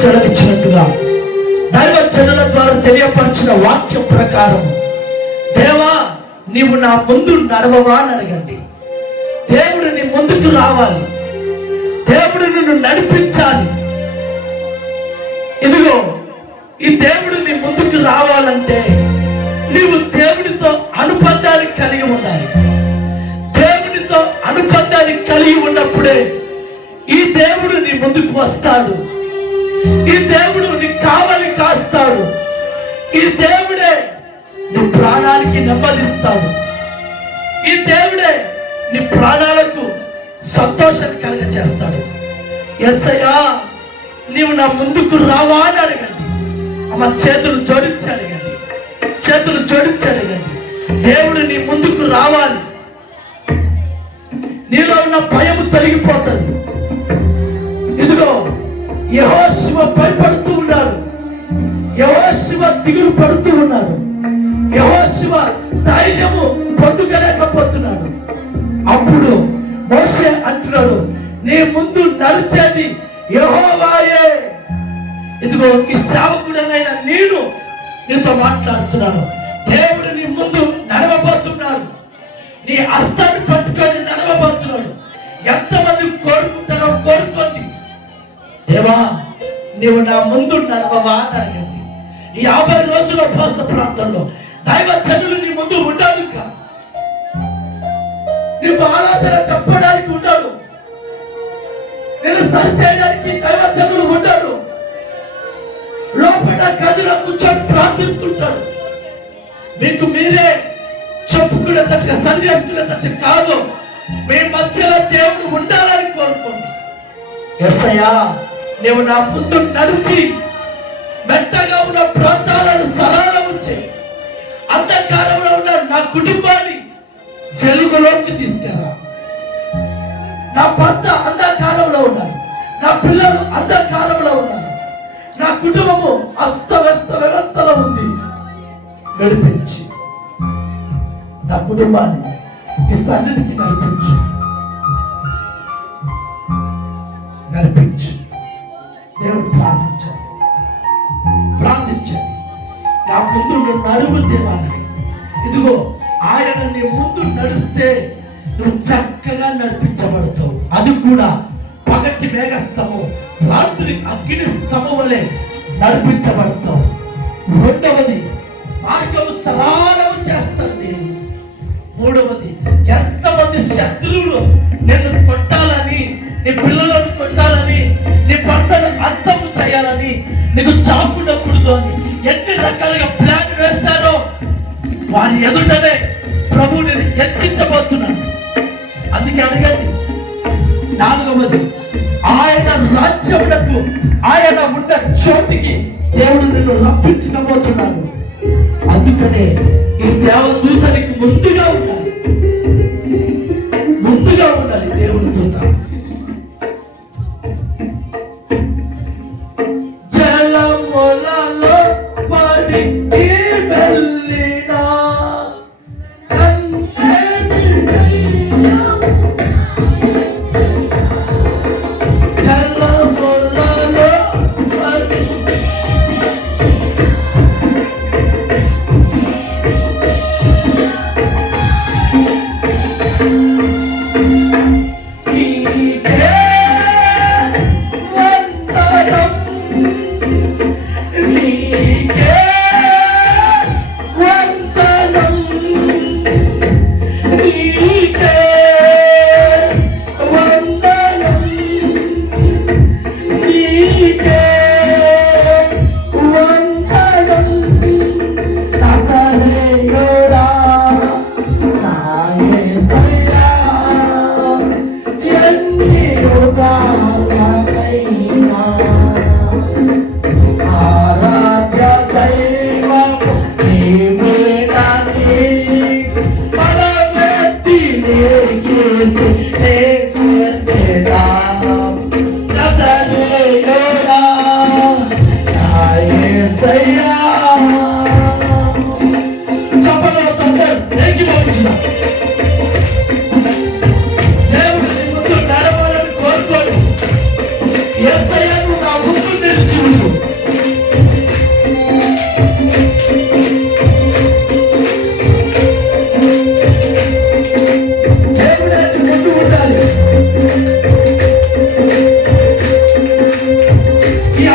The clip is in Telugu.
సెలవిచ్చినట్టుగా దైవ జనుల ద్వారా తెలియపరిచిన వాక్యం ప్రకారం, దేవా నీవు నా ముందు నడవవా అని అడగండి. దేవుడు నీ ముందుకు రావాలి, దేవుడు నిన్ను నడిపించాలి. ఇదిగో ఈ దేవుడు నీ ముందుకు రావాలంటే నీవు దేవుడితో అనుబంధాన్ని కలిగి ఉండాలి. దేవుడితో అనుబంధాన్ని కలిగి ఉన్నప్పుడే ఈ దేవుడు నీ ముందుకు వస్తాడు. ఈ దేవుడు నీ కావలి కాస్తాడు. ఈ దేవుడే నీ ప్రాణానికి నెమ్మదిస్తాడు. ఈ దేవుడే నీ ప్రాణాలకు సంతోషాన్ని కలుగ చేస్తాడు. యేసయ్యా నీవు నా ముందుకు రావా అని అడగండి. అమ్మ చేతులు జోడించి అడగండి, చేతులు జోడించి అడగండి. దేవుడు నీ ముందుకు రావాలి. నీలో ఉన్న భయం తొలగిపోతుంది. ఇదిగో యెహోషువ భయపడుతూ ఉన్నాడు, యెహోషువ దిగులు పడుతూ ఉన్నాడు, యెహోషువ ధైర్యము పొందుకోలేకపోతున్నాడు. అప్పుడు మోషే అంటున్నాడు, నీ ముందు నడిచేది యెహోవాయే. ఇదిగో ఈ సేవకుడనైన నేను నీతో మాట్లాడుతున్నాను. దేవుడు నీ ముందు నడవబోతున్నాడు, నీ హస్తాన్ని పట్టుకొని నడవబోతున్నాడు. ఎంతమంది కోరుకుంటారో కోరుకోండి. దేవా నీవు నా ముందు నడవవా అని అడగండి. ఈ 50 రోజుల ఉపవాస ప్రాంతంలో దైవ జనులు నీ ముందు ఉండాలి. నీకు ఆలోచన చెప్పడానికి ఉండడు, నేను సరిచేయడానికి దైవ జనులు ఉండడు. లోపల గదిలో కూర్చొని ప్రార్థిస్తుంటాడు. మీకు మీరే చెప్పుకునేటట్టుగా సరిచేసుకునేటట్టు కాదు, మీ మధ్యలో దేవుడు ఉండాలని కోరుకోండి. యేసయ్యా నీవు నా ముందు నడిచి మెట్టగా ఉన్న ప్రాంతాలను సరళం ఉంచి, అంధకారంలో ఉన్న నా కుటుంబాన్ని వెలుగులోకి తీసుకెళ్ళా. నా భర్త అంధకారంలో ఉన్నారు, నా పిల్లలు అంధకారంలో ఉన్నారు, నా కుటుంబము అస్తవ్యస్త వ్యవస్థలో ఉంది. నడిపించి నా కుటుంబాన్ని ఈ సన్నిధికి నడిపించు, నడిపించు. దేవుడు ప్రార్థించండి, ప్రార్థించండి. నా ముందు నడువు దేవాలని. ఇదిగో ఆయన నీ ముందు నడిస్తే నువ్వు చక్కగా నడిపించబడతావు. అది కూడా పగటి మేఘస్తంభం, రాత్రి అగ్ని స్తంభం వలె నడిపించబడతావు. రెండవది మార్గము సరళము చేస్తుంది. మూడవది ఎంతమంది శత్రువులు నిన్ను కొట్టాలని, నీ పిల్లలను కొట్టాలని, నీ భర్తను అంతము చేయాలని, నీకు చాపుడకూడదు అని ఎన్ని రకాలుగా ప్లాన్ వేస్తారో వారి ఎదుటనే ప్రభు నేను హెచ్చించబోతున్నాను. అందుకే అడగండి. నాలుగవది ఆయన రాజ్యమునకు, ఆయన ఉన్న చోటికి దేవుడు నిన్ను రప్పించబోతున్నాడు. అందుకనే ఈ దేవదూతనికి ముందుగా ఉండాలి, ముందుగా ఉండాలి దేవుడి దూత. జలములలో పడి వెళ్ళినా దేవుడు నీ ముందు నడవాలని కోరుకోండి. యేసయ్య నా ముందు నిలిచి మీ